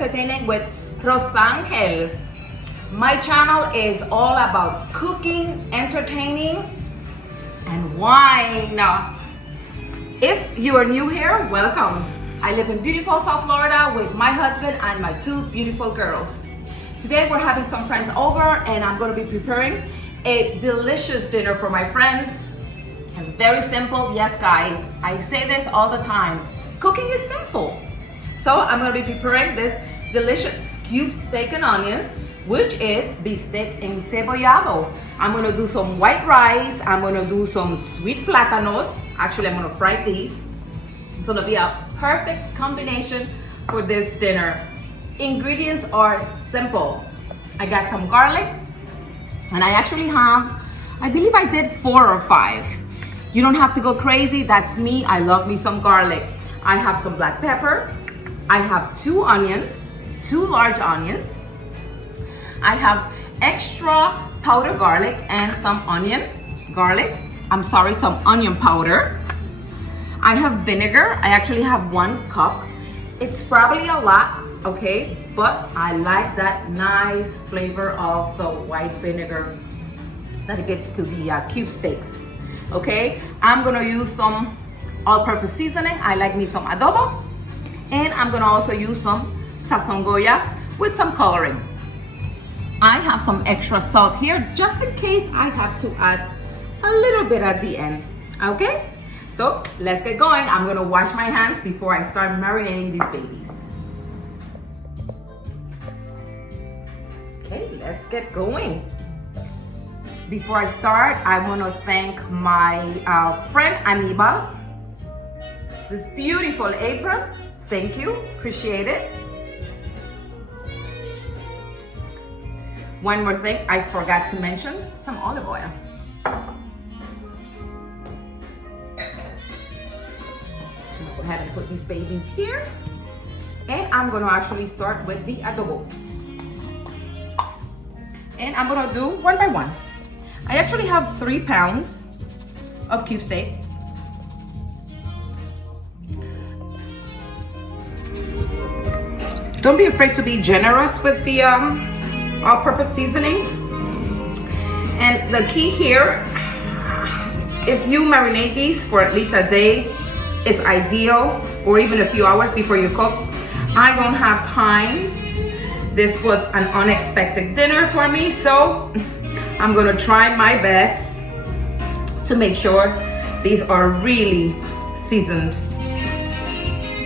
entertaining with Rosangel. My channel is all about cooking, entertaining, and wine. If you are new here, welcome. I live in beautiful South Florida with my husband and my two beautiful girls. Today we're having some friends over and I'm going to be preparing a delicious dinner for my friends. And very simple. Yes, guys, I say this all the time. Cooking is simple. So I'm going to be preparing this delicious cube steak and onions, which is Bistec Encebollado. I'm going to do some white rice. I'm going to do some sweet platanos. Actually, I'm going to fry these. It's going to be a perfect combination for this dinner. Ingredients are simple. I got some garlic, and I actually have, I believe I did 4 or 5. You don't have to go crazy. That's me. I love me some garlic. I have some black pepper. I have 2 onions, 2 large onions. I have extra powdered garlic and some onion powder. I have vinegar. I actually have 1 cup. It's probably a lot, okay? But I like that nice flavor of the white vinegar that it gives to the cube steaks, okay? I'm gonna use some all-purpose seasoning. I like me some adobo. And I'm gonna also use some Sazon Goya with some coloring. I have some extra salt here just in case I have to add a little bit at the end, okay? So let's get going. I'm gonna wash my hands before I start marinating these babies. Okay, let's get going. Before I start, I wanna thank my friend Anibal. This beautiful apron. Thank you, appreciate it. One more thing, I forgot to mention some olive oil. Go ahead and put these babies here. And I'm gonna actually start with the adobo. And I'm gonna do one by one. I actually have 3 pounds of cube steak. Don't be afraid to be generous with the all-purpose seasoning. And the key here, if you marinate these for at least a day, it's ideal, or even a few hours before you cook. I don't have time. This was an unexpected dinner for me, so I'm gonna try my best to make sure these are really seasoned.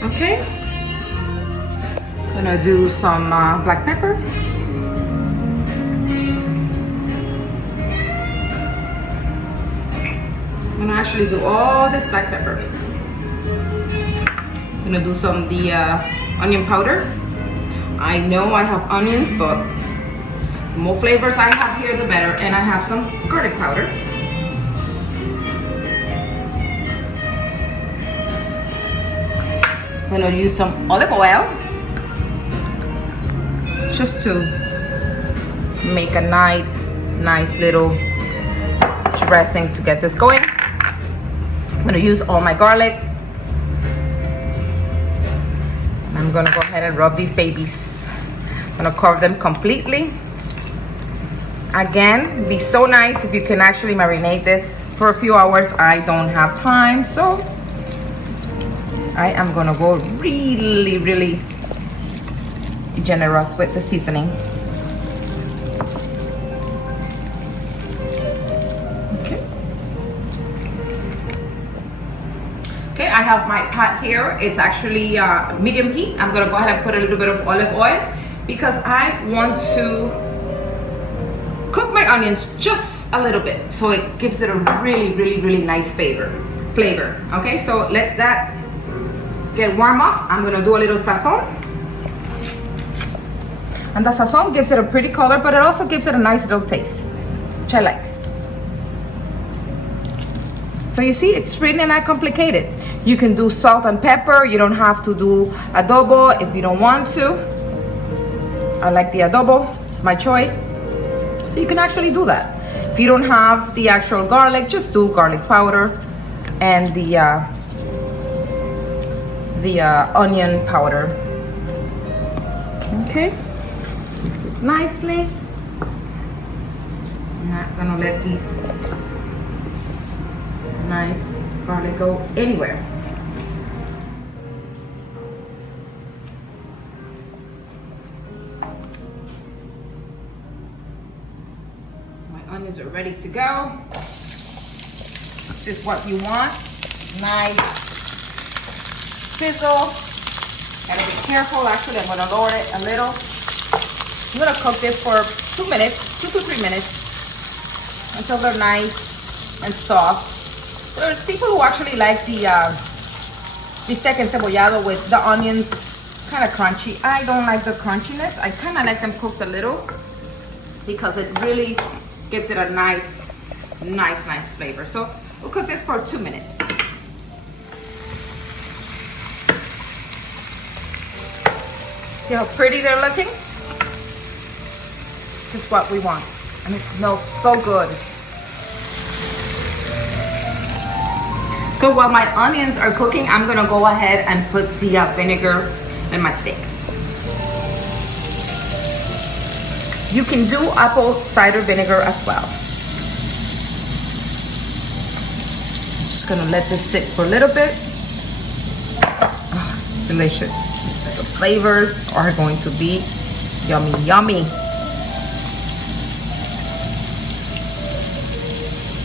Okay? Gonna do some black pepper. I'm gonna actually do all this black pepper. I'm gonna do some of the onion powder. I know I have onions, but the more flavors I have here, the better. And I have some garlic powder. I'm gonna use some olive oil just to make a nice little dressing to get this going. I'm gonna use all my garlic. And I'm gonna go ahead and rub these babies. I'm gonna cover them completely. Again, be so nice if you can actually marinate this for a few hours. I don't have time, so I am gonna go really generous with the seasoning. Okay, I have my pot here. It's actually medium heat. I'm gonna go ahead and put a little bit of olive oil because I want to cook my onions just a little bit so it gives it a really nice flavor. Okay, so let that get warm up. I'm gonna do a little sazon. And the sazon gives it a pretty color, but it also gives it a nice little taste, which I like. So you see, it's really not complicated. You can do salt and pepper. You don't have to do adobo if you don't want to. I like the adobo, my choice. So you can actually do that. If you don't have the actual garlic, just do garlic powder and the onion powder. Okay, mix this nicely. Not gonna let these nice garlic go anywhere. My onions are ready to go. This is what you want. Nice sizzle. Gotta be careful. Actually, I'm gonna lower it a little. I'm gonna cook this for 2 minutes, 2 to 3 minutes, until they're nice and soft. There's people who actually like the Bistec Encebollado with the onions kind of crunchy. I don't like the crunchiness. I kind of like them cooked a little because it really gives it a nice flavor. So we'll cook this for 2 minutes. See how pretty they're looking? This is what we want. And it smells so good. So while my onions are cooking, I'm gonna go ahead and put the vinegar in my steak. You can do apple cider vinegar as well. Just gonna let this sit for a little bit. Oh, delicious. The flavors are going to be yummy, yummy.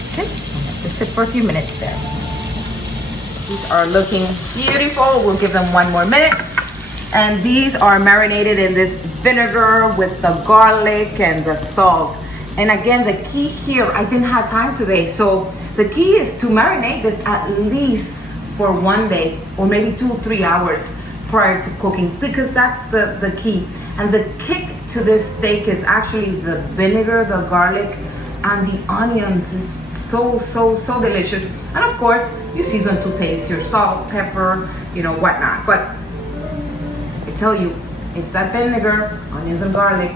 Okay, let this sit for a few minutes there. These are looking beautiful. We'll give them 1 more minute. And these are marinated in this vinegar with the garlic and the salt. And again, the key here, I didn't have time today. So the key is to marinate this at least for 1 day or maybe 2 or 3 hours prior to cooking, because that's the key. And the kick to this steak is actually the vinegar, the garlic, and the onions. Is so delicious. And of course, you season to taste, your salt, pepper, you know, whatnot. But I tell you, it's that vinegar, onions and garlic.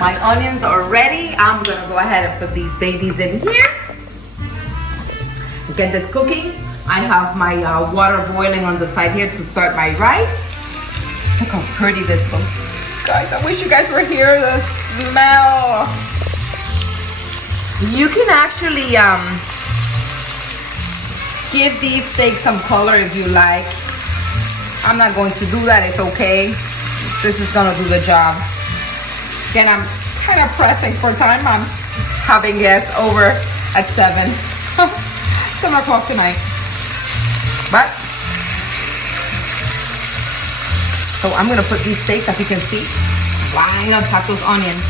My onions are ready. I'm gonna go ahead and put these babies in here. Get this cooking. I have my water boiling on the side here to start my rice. Look how pretty this looks. Guys, I wish you guys were here. The smell. You can actually give these steaks some color if you like. I'm not going to do that. It's okay. This is gonna do the job. Again, I'm kind of pressing for time. I'm having guests over at 7 o'clock tonight. But so I'm gonna put these steaks, as you can see, line on top of those onions.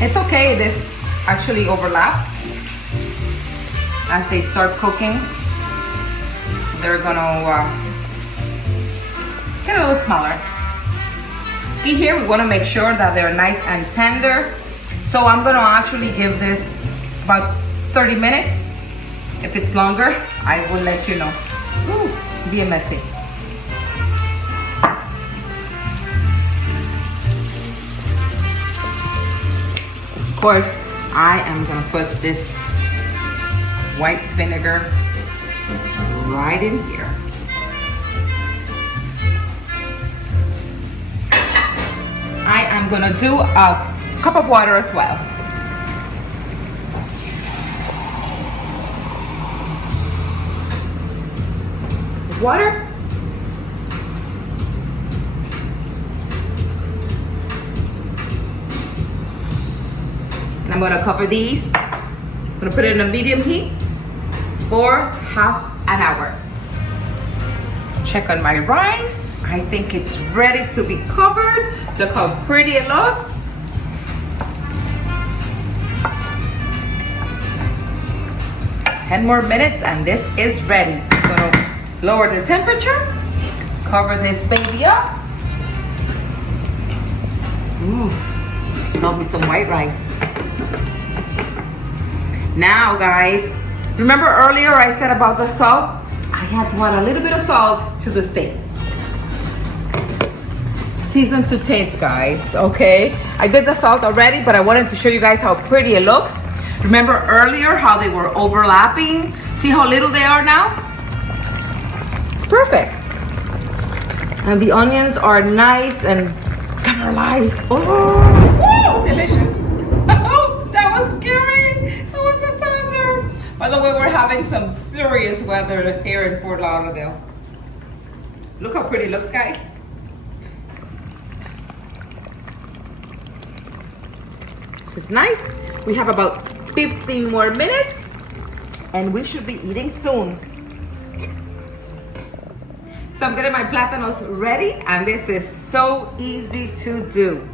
It's okay, this actually overlaps. As they start cooking, they're gonna get a little smaller. Key here, we wanna make sure that they're nice and tender. So I'm gonna actually give this about 30 minutes. If it's longer, I will let you know. Ooh, be messy. Of course, I am gonna put this white vinegar right in here. I am gonna do a cup of water as well. Water. And I'm gonna cover these. I'm gonna put it in a medium heat for half an hour. Check on my rice. I think it's ready to be covered. Look how pretty it looks. Ten more minutes and this is ready. I'm gonna lower the temperature, cover this baby up. Ooh, love me some white rice. Now guys, remember earlier I said about the salt? I had to add a little bit of salt to the steak. Season to taste, guys, okay? I did the salt already, but I wanted to show you guys how pretty it looks. Remember earlier how they were overlapping? See how little they are now? It's perfect. And the onions are nice and caramelized. Oh, delicious. Oh, that was scary. That was a thunder. By the way, we're having some serious weather here in Fort Lauderdale. Look how pretty it looks, guys. This is nice. We have about 15 more minutes and we should be eating soon. So I'm getting my plátanos ready and this is so easy to do.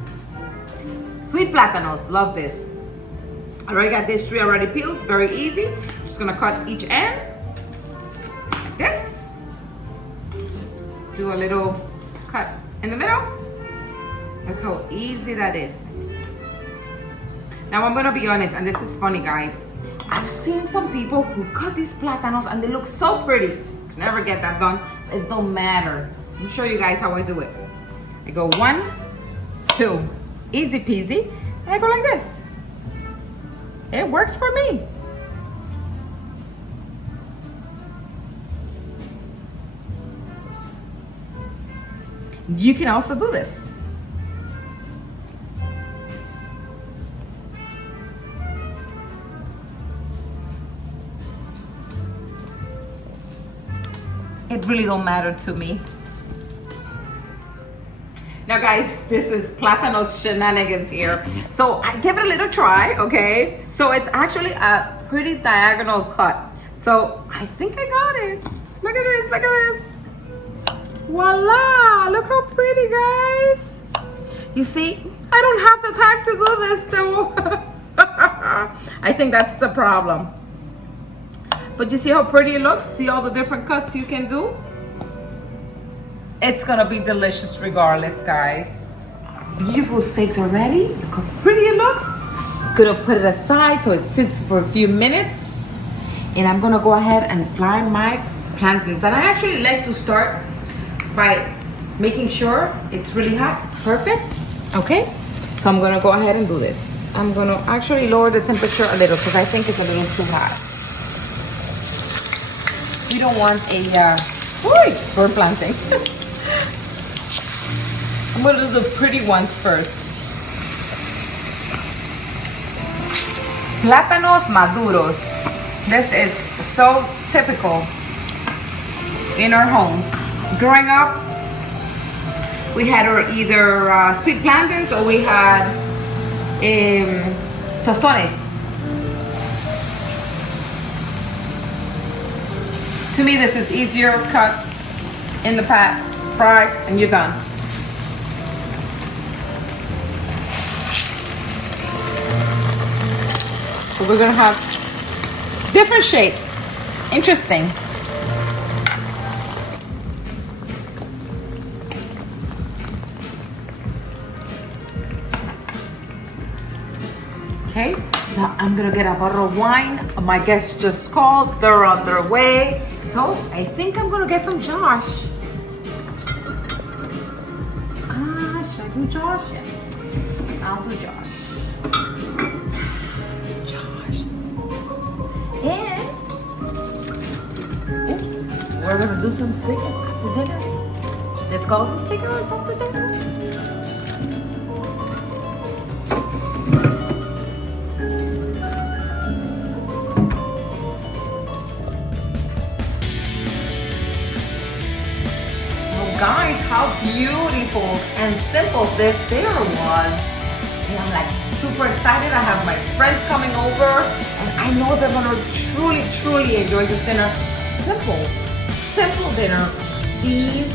Sweet plátanos, love this. I already got this tree already peeled, very easy. Just gonna cut each end like this. Do a little cut in the middle. Look how easy that is. Now I'm gonna be honest, and this is funny, guys. I've seen some people who cut these plátanos and they look so pretty. Can never get that done. It don't matter. Let me show you guys how I do it. I go 1, 2, easy peasy, and I go like this. It works for me. You can also do this. It really don't matter to me. Now guys, this is plátanos shenanigans here. So I give it a little try, okay? So it's actually a pretty diagonal cut. So I think I got it. Look at this, look at this. Voila, look how pretty, guys. You see, I don't have the time to do this though. I think that's the problem. But you see how pretty it looks? See all the different cuts you can do? It's gonna be delicious regardless, guys. Beautiful steaks are ready. Look how pretty it looks. Gonna put it aside so it sits for a few minutes. And I'm gonna go ahead and fry my plantains. And I actually like to start by making sure it's really hot. It's perfect. Okay? So I'm gonna go ahead and do this. I'm gonna actually lower the temperature a little because I think it's a little too hot. You don't want a burnt plantain. I'm gonna do the pretty ones first. Plátanos maduros. This is so typical in our homes. Growing up, we had either sweet plantains or we had tostones. To me, this is easier, cut in the pat, fry, and you're done. So we're gonna have different shapes. Interesting. Okay, now I'm gonna get a bottle of wine. My guests just called, they're on their way. So I think I'm gonna get some Josh. Should I do Josh? Yes. I'll do Josh. Josh. And we're gonna do some singer after dinner. Let's go to cigarettes after dinner. Guys, how beautiful and simple this dinner was. And I'm like super excited. I have my friends coming over and I know they're gonna truly enjoy this dinner. Simple dinner. These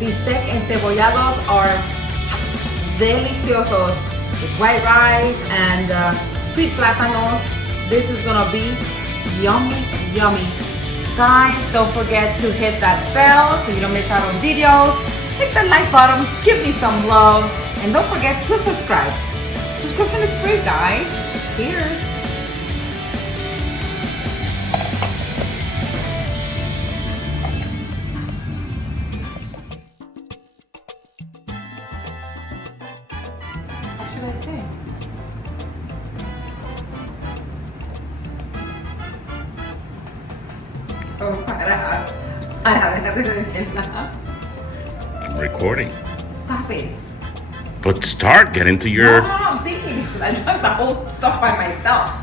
Bistec Encebollados are deliciosos with white rice and sweet plátanos. This is gonna be yummy. Guys, don't forget to hit that bell so you don't miss out on videos. Hit the like button, give me some love, and don't forget to subscribe. Subscription is free, guys. Cheers. What should I say? I'm recording. Stop it. But start getting to your. No, I'm thinking because I drank the whole stuff by myself.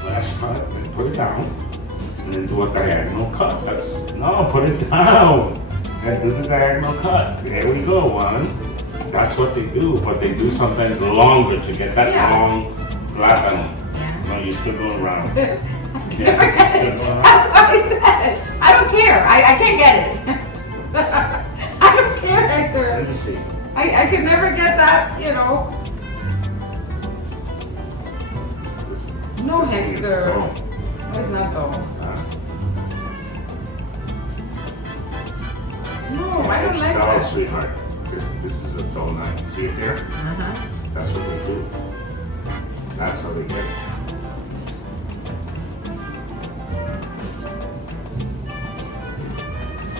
Slash cut and put it down. And then do a diagonal cut. No, put it down. And do the diagonal cut. There we go, one. That's what they do, but they do sometimes longer to get that long plátano. Yeah. No, you're still going around. That's what I said. I don't care. I can't get it. I don't care, Hector. Let me see. I could never get that, you know. No, This thing is Hector. dull. No, it's not though. No, I don't It's like dull, that. sweetheart. This is a dull knife. See it there? Uh-huh. That's what they do. That's how they get it.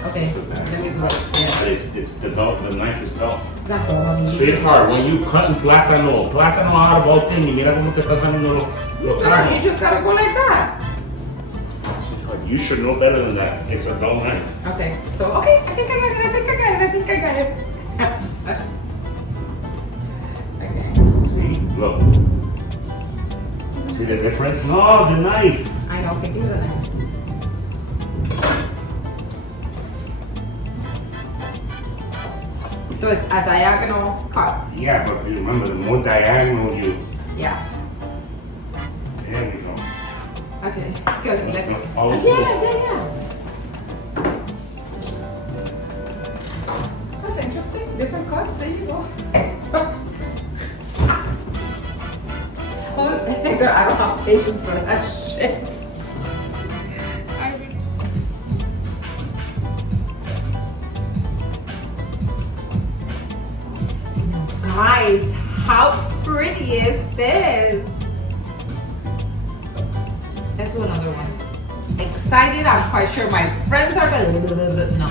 Okay, So that- let me do it. Yeah. But it's the dull. The knife is dull. It's not the Sweetheart, when you cut plátano ahora bote, y mira cómo te está saliendo los No, you granos. just gotta go like that. Sweetheart, you should know better than that. It's a dull knife. Okay, so, okay, I think I got it, I think I got it. Okay. See? Look. See the difference? No, the knife. I know, okay, give me the knife. So it's a diagonal cut. Yeah, but you remember, the more diagonal you... Yeah. There you go. Okay, good. Look, Like, look, follow yeah. That's interesting. Different cuts. There you go. Well, Hector, I don't have patience for that shit. Guys, how pretty is this? Let's do another one. Excited, I'm quite sure my friends are gonna. No.